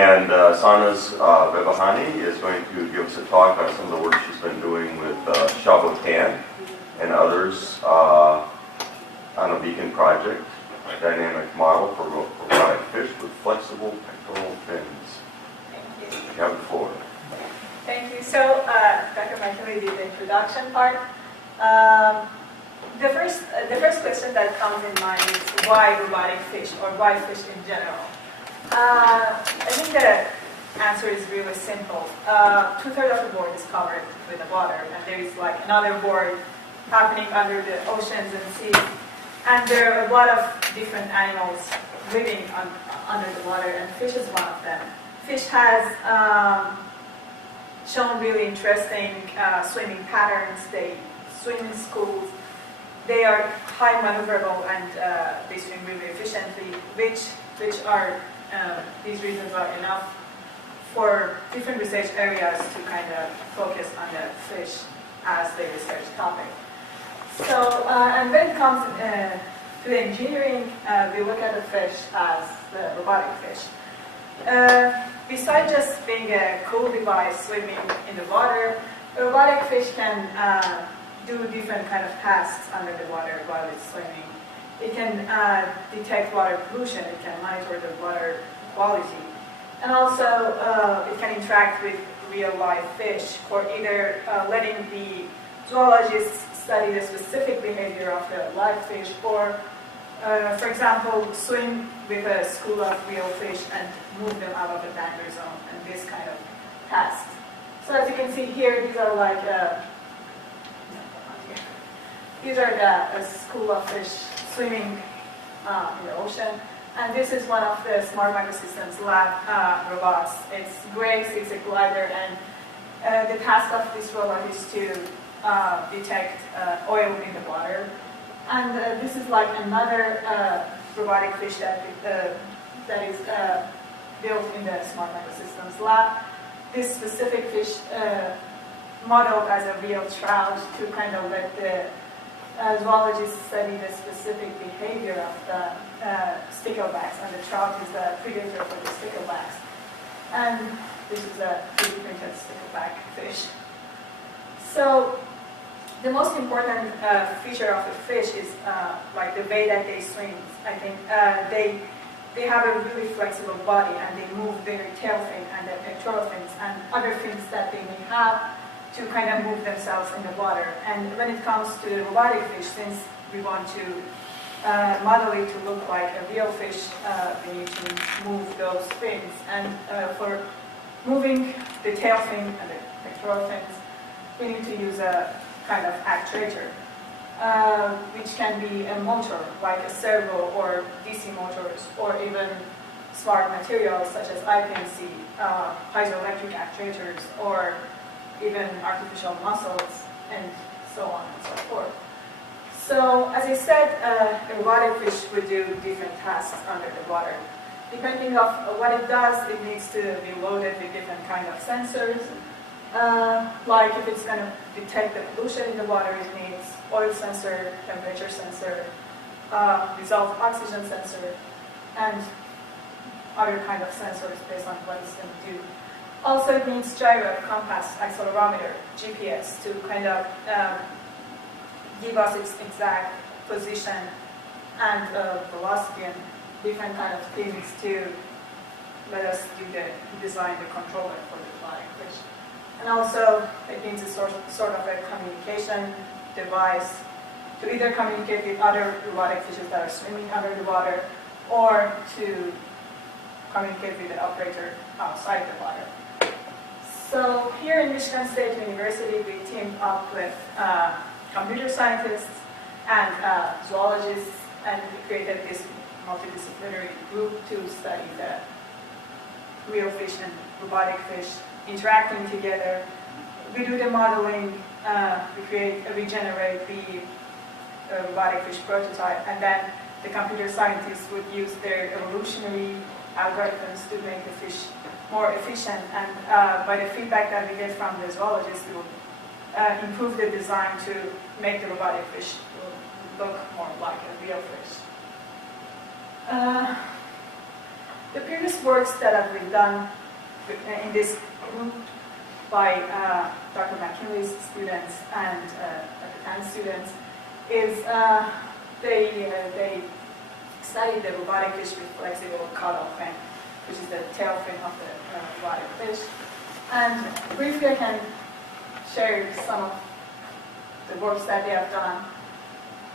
And Sanaz Behbahani is going to give us a talk on some of the work she's been doing with Shabotan and others on a beacon project, a dynamic model for robotic fish with flexible pectoral fins. Thank you. You have the floor. Thank you. So, Dr. McKinley did the introduction part. The first question that comes in mind is why robotic fish, or why fish in general? I think the answer is really simple. 2/3 of the board is covered with the water, and there is like another board happening under the oceans and seas. And there are a lot of different animals living under the water, and fish is one of them. Fish has shown really interesting swimming patterns. They swim in schools. They are high maneuverable, and they swim really efficiently, which are these reasons are enough for different research areas to kind of focus on the fish as their research topic. So, and when it comes to the engineering, we look at the fish as the robotic fish. Besides just being a cool device swimming in the water, a robotic fish can do different kind of tasks under the water while it's swimming. It can detect water pollution, it can monitor the water quality, and also it can interact with real-life fish, for either letting the zoologists study the specific behavior of the live fish, or for example, swim with a school of real fish and move them out of the danger zone, and this kind of tasks. So as you can see here, these are like a school of fish swimming in the ocean, and this is one of the Smart Microsystems lab robots. It's Grace, it's a glider, and the task of this robot is to detect oil in the water. And this is like another robotic fish that is built in the Smart Microsystems lab. This specific fish modeled as a real trout to kind of let the zoologists study the specific behavior of the sticklebacks, and the trout is the predator for the sticklebacks. And this is a 3D printed stickleback fish. So the most important feature of the fish is like the way that they swim. I think they have a really flexible body, and they move their tail fin and their pectoral fins and other fins that they may have to kind of move themselves in the water. And when it comes to the robotic fish, since we want to model it to look like a real fish, we need to move those fins. And for moving the tail fin and the pectoral fins, we need to use a kind of actuator, which can be a motor, like a servo or DC motors, or even smart materials such as IPMC, piezoelectric actuators, or even artificial muscles, and so on and so forth. So, as I said, a robotic fish would do different tasks under the water. Depending on what it does, it needs to be loaded with different kind of sensors. Like if it's going to detect the pollution in the water, it needs oil sensor, temperature sensor, dissolved oxygen sensor, and other kind of sensors based on what it's going to do. Also, it needs gyro, compass, accelerometer, GPS to kind of give us its exact position and velocity and different kind of things to let us design the controller for the flying fish. And also, it needs a sort of a communication device to either communicate with other robotic fishes that are swimming under the water, or to communicate with the operator outside the water. So here in Michigan State University, we teamed up with computer scientists and zoologists, and we created this multidisciplinary group to study the real fish and robotic fish interacting together. We do the modeling, we generate the robotic fish prototype, and then the computer scientists would use their evolutionary algorithms to make the fish more efficient, and by the feedback that we get from the zoologists, we will improve the design to make the robotic fish look more like a real fish. The previous works that have been done in this group by Dr. McKinley's students and Dr. Tan's students is they studied the robotic fish with flexible caudal fin, which is the tail fin of the robotic fish. And briefly I can share some of the works that they have done.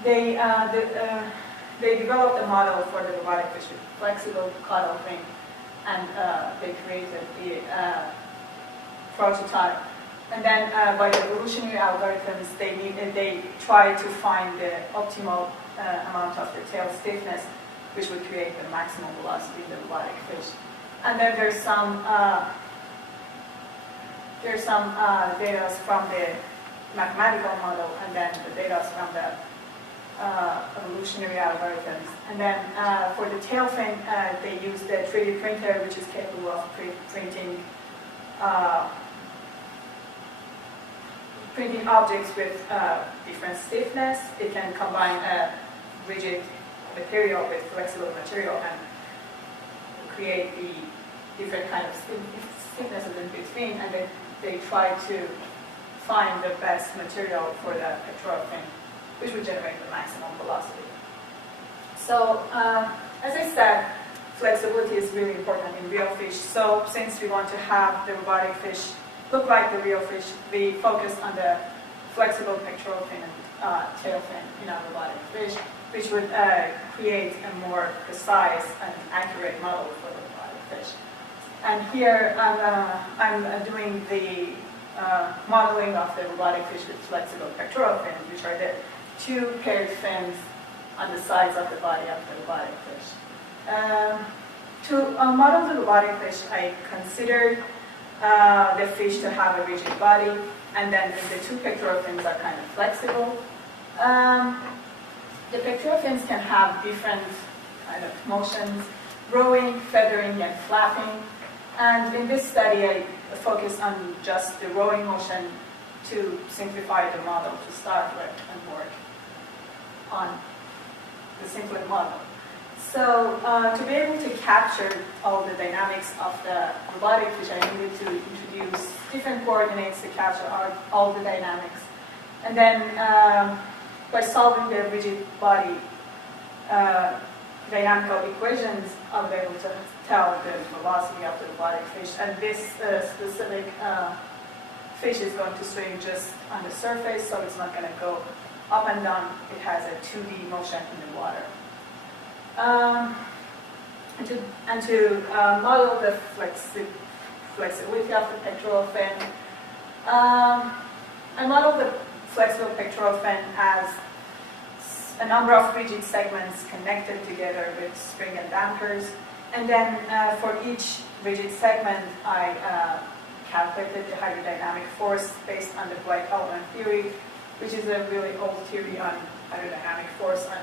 They developed a model for the robotic fish with flexible caudal fin, and they created the prototype. And then by the evolutionary algorithms, they tried to find the optimal amount of the tail stiffness, which would create the maximum velocity in the robotic fish. And then there's some data from the mathematical model, and then the data from the evolutionary algorithms. And then for the tail fin, they use the 3D printer, which is capable of printing objects with different stiffness. It can combine a rigid material with flexible material and create the different kind of stiffnesses in between, and then they try to find the best material for the pectoral fin, which would generate the maximum velocity. So, as I said, flexibility is really important in real fish. So, since we want to have the robotic fish look like the real fish, we focus on the flexible pectoral fin and tail fin in our robotic fish, which would create a more precise and accurate model for the robotic fish. And here I'm doing the modeling of the robotic fish with flexible pectoral fins, which are the two paired fins on the sides of the body of the robotic fish. To model the robotic fish, I considered the fish to have a rigid body, and then the two pectoral fins are kind of flexible. The pectoral fins can have different kind of motions, rowing, feathering, and flapping. And in this study, I focused on just the rowing motion to simplify the model to start with and work on the simpler model. So to be able to capture all the dynamics of the robotic fish, I needed to introduce different coordinates to capture all the dynamics. And then by solving the rigid body dynamical equations, I was able to tell the velocity of the robotic fish. And this specific fish is going to swim just on the surface, so it's not going to go up and down. It has a 2D motion in the water. And to model the flexibility of the pectoral fin, I modeled the flexible pectoral fin as a number of rigid segments connected together with spring and dampers. And then for each rigid segment, I calculated the hydrodynamic force based on the Blake-Altman theory, which is a really old theory on hydrodynamic force on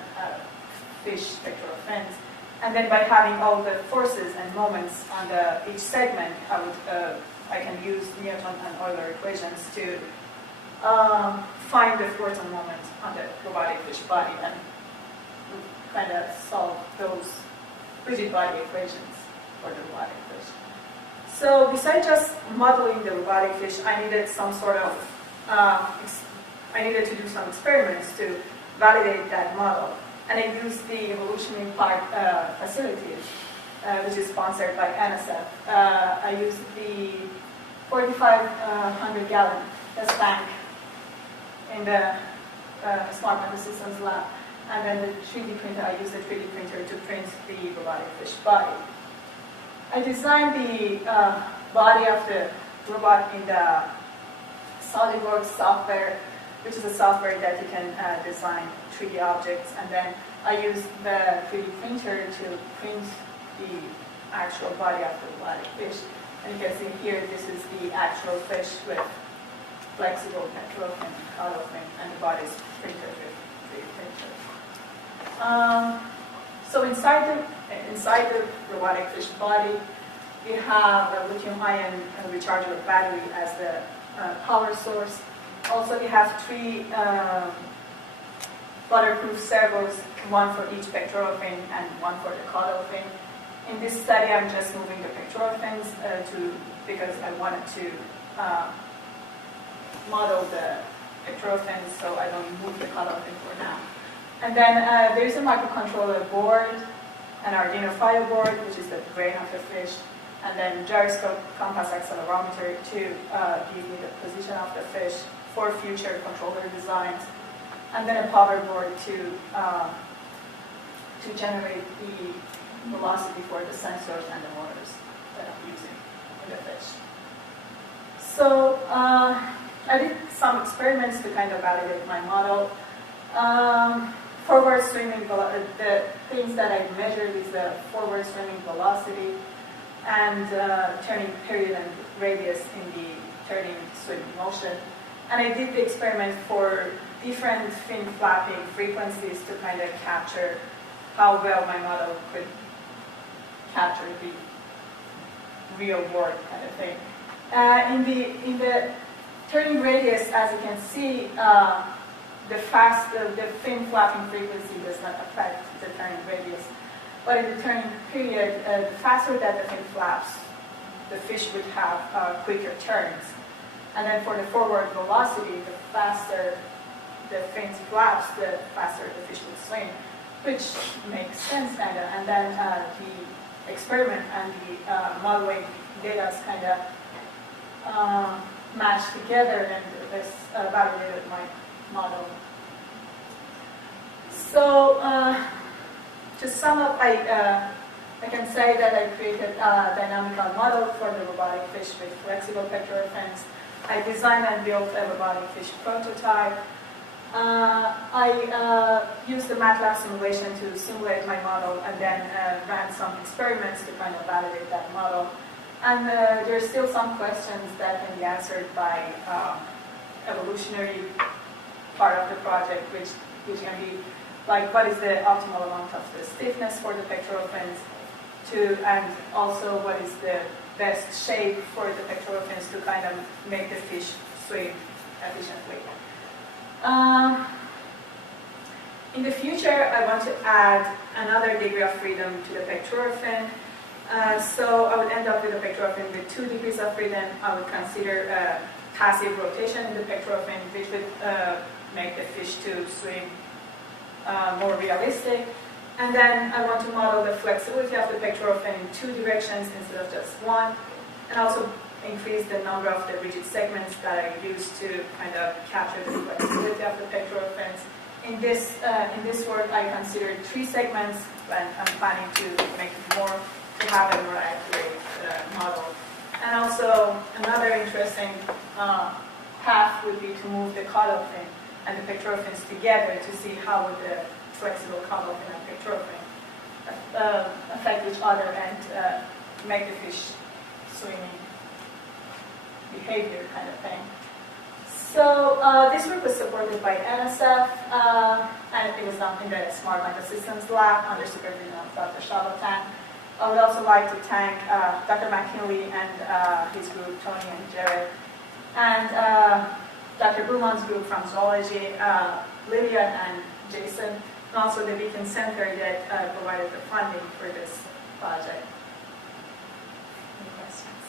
fish pectoral fins. And then by having all the forces and moments on each segment, I can use Newton and Euler equations to find the force and moment on the robotic fish body and kind of solve those rigid body equations for the robotic fish. So besides just modeling the robotic fish, I needed some sort of, I needed to do some experiments to validate that model. And I used the evolutionary park facility, which is sponsored by NSF. I used the 4,500 gallon test tank in the Smart Microsystems lab. And then the 3D printer, I used the 3D printer to print the robotic fish body. I designed the body of the robot in the SolidWorks software, which is a software that you can design 3D objects. And then I used the 3D printer to print the actual body of the robotic fish. And you can see here, this is the actual fish with flexible pectoral fin and caudal fin, and the body is printed with 3D printer. So inside the robotic fish body, we have a lithium-ion rechargeable battery as the power source. Also, we have 3 waterproof servos, one for each pectoral fin and one for the caudal fin. In this study, I'm just moving the pectoral fins because I wanted to model the pectoral fins, so I don't move the cutout fin for now. And then there's a microcontroller board, an Arduino Fire board, which is the brain of the fish, and then gyroscope, compass, accelerometer to give me the position of the fish for future controller designs, and then a power board to generate the velocity for the sensors and the motors that I'm using in the fish. So I did some experiments to kind of validate my model. Forward swimming, the things that I measured is the forward swimming velocity and turning period and radius in the turning swimming motion. And I did the experiment for different fin flapping frequencies to kind of capture how well my model could capture the real world kind of thing. In the turning radius, as you can see, the fin flapping frequency does not affect the turning radius. But in the turning period, the faster that the fin flaps, the fish would have quicker turns. And then for the forward velocity, the faster the fin flaps, the faster the fish would swim, which makes sense kind of. And then the experiment and the modeling data kind of matched together, and this validated my model. So to sum up, I can say that I created a dynamical model for the robotic fish with flexible pectoral fins. I designed and built a robotic fish prototype. I used the MATLAB simulation to simulate my model and then ran some experiments to kind of validate that model. And there's still some questions that can be answered by evolutionary part of the project, which can be like what is the optimal amount of the stiffness for the pectoral fins, and also what is the best shape for the pectoral fins to kind of make the fish swim efficiently. In the future, I want to add another degree of freedom to the pectoral fin. So I would end up with a pectoral fin with 2 degrees of freedom. I would consider passive rotation in the pectoral fin, which would make the fish to swim more realistic. And then I want to model the flexibility of the pectoral fin in 2 directions instead of just 1, and also increase the number of the rigid segments that I use to kind of capture the flexibility of the pectoral fins. In this work, I considered 3 segments, but I'm planning to make it more to have a more accurate model. And also, another interesting path would be to move the caudal fin and the pectoral fins together to see how would the flexible caudal fin and pectoral fin affect each other and make the fish swimming behavior kind of thing. So this work was supported by NSF, and it was done in the Smart Microsystems Lab under supervision of Dr. Shabotan. I would also like to thank Dr. McKinley and his group, Tony and Jared, and Dr. Buman's group from zoology, Lillian and Jason, and also the Beacon Center that provided the funding for this project. Any questions?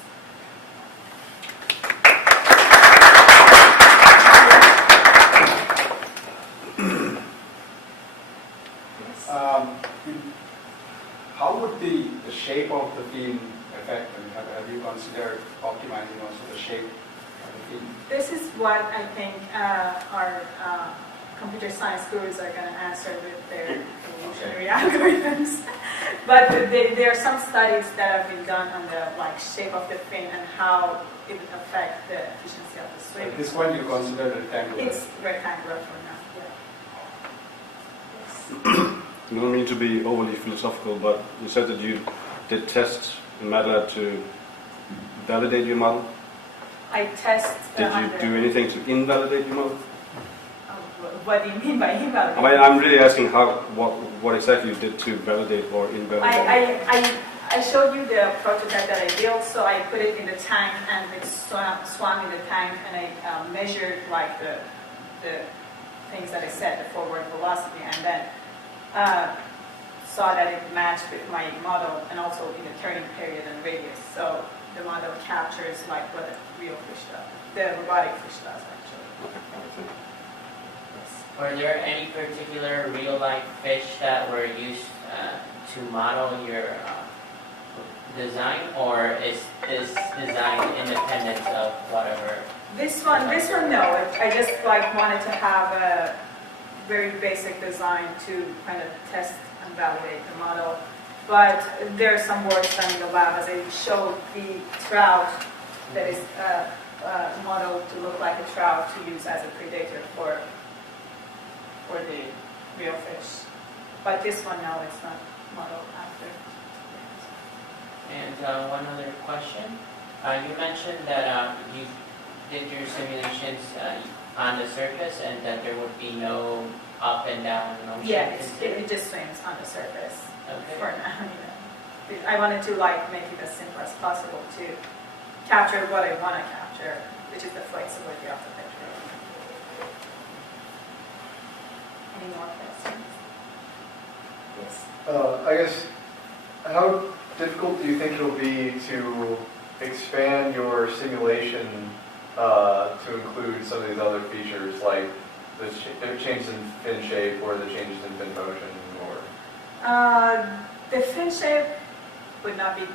How would the shape of the fin affect, and have you considered optimizing also the shape of the fin? This is what I think our computer science gurus are going to answer with their evolutionary algorithms. But there are some studies that have been done on the shape of the fin and how it would affect the efficiency of the swimming. At this point, you consider rectangular? It's rectangular for now. Yeah. Yes. You don't mean to be overly philosophical, but you said that you did tests in MATLAB to validate your model. I test. Did you do anything to invalidate your model? What do you mean by invalidate? I mean, I'm really asking what exactly you did to validate or invalidate. I showed you the prototype that I built, so I put it in the tank and it swam in the tank, and I measured the things that I said, the forward velocity, and then saw that it matched with my model and also in the turning period and radius. So the model captures like what a real fish does, the robotic fish does actually. Yes. Were there any particular real-life fish that were used to model your design, or is design independent of whatever? This one, no. I just like wanted to have a very basic design to kind of test and validate the model. But there are some work done in the lab as I showed the trout that is modeled to look like a trout to use as a predator for the real fish. But this one, no, it's not modeled after. And one other question. You mentioned that you did your simulations on the surface and that there would be no up and down motion. Yeah, it just swims on the surface Okay. for now. I wanted to like make it as simple as possible to capture what I want to capture, which is the flexibility of the picture. Any more questions? Yes. I guess, how difficult do you think it'll be to expand your simulation to include some of these other features, like the changes in fin shape or the changes in fin motion, or? The fin shape would not be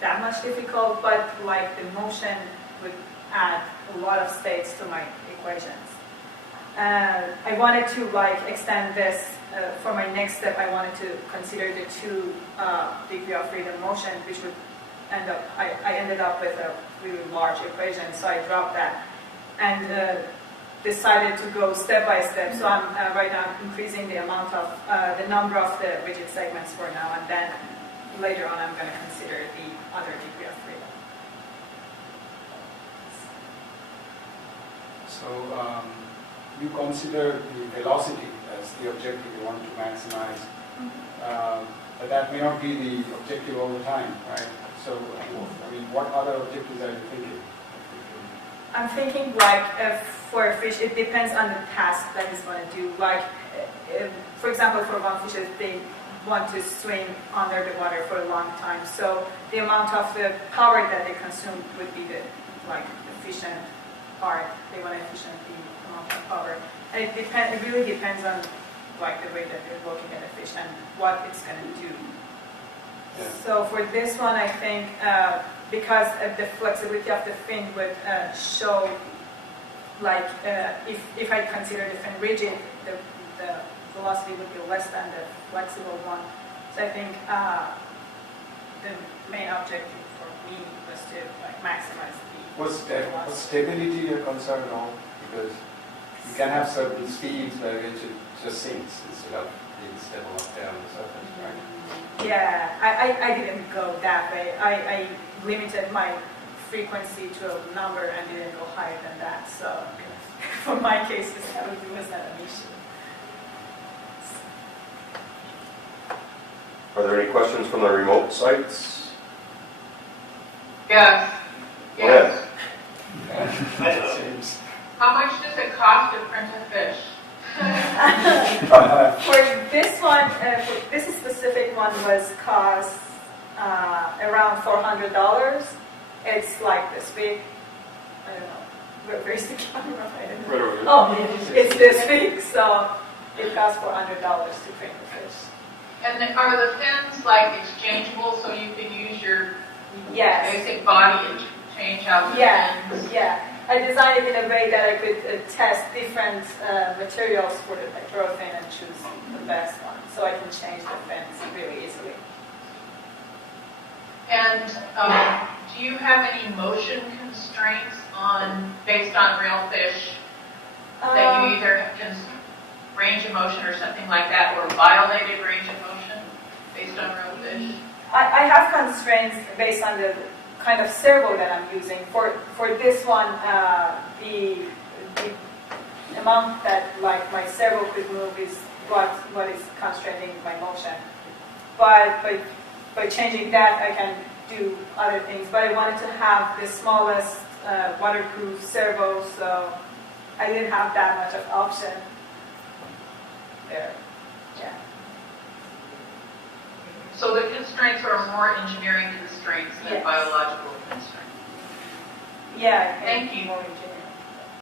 that much difficult, but like the motion would add a lot of states to my equations. I wanted to like extend this for my next step. I wanted to consider the 2 degree of freedom motion, which would end up. I ended up with a really large equation, so I dropped that and decided to go step by step. So I'm right now increasing the amount of the number of the rigid segments for now, and then later on I'm going to consider the other degree of freedom. So you consider the velocity as the objective you want to maximize, but that may not be the objective all the time, right? So, I mean, what other objectives are you thinking? I'm thinking like for a fish, it depends on the task that he's going to do. Like, for example, for one fish, they want to swim under the water for a long time. So the amount of the power that they consume would be the like efficient part. They want to efficient the amount of power, and it really depends on like the way that they're looking at the fish and what it's going to do. Yeah. So for this one, I think because the flexibility of the fin would show, like if I consider the fin rigid, the velocity would be less than the flexible one. So I think the main objective for me was to like maximize the What's velocity. stability you're concerned on? Because you can have certain speeds where it just sinks instead of being stable up down the surface, right? Yeah, I didn't go that way. I limited my frequency to a number and didn't go higher than that. So for my cases, that was not an issue. Are there any questions from the remote sites? Yes. Go ahead. It seems. How much does it cost to print a fish? For this one, this specific one was cost around $400. It's like this big. I don't know. Where's the camera? I don't know. Oh, it's this big, so it costs $400 to print the fish. And are the fins like exchangeable so you can use your Yes. basic body and change out the fins? Yeah. I designed it in a way that I could test different materials for the pectoral fin and choose the best one, so I can change the fins really easily. And do you have any motion constraints based on real fish that you either can range of motion or something like that, or violated range of motion based on real fish? I have constraints based on the kind of servo that I'm using. For this one, the amount that like my servo could move is what is constraining my motion. But by changing that, I can do other things. But I wanted to have the smallest waterproof servo, so I didn't have that much of option there. Yeah. constraints are more engineering constraints than Yes. biological constraints. Yeah. Thank you. More engineering.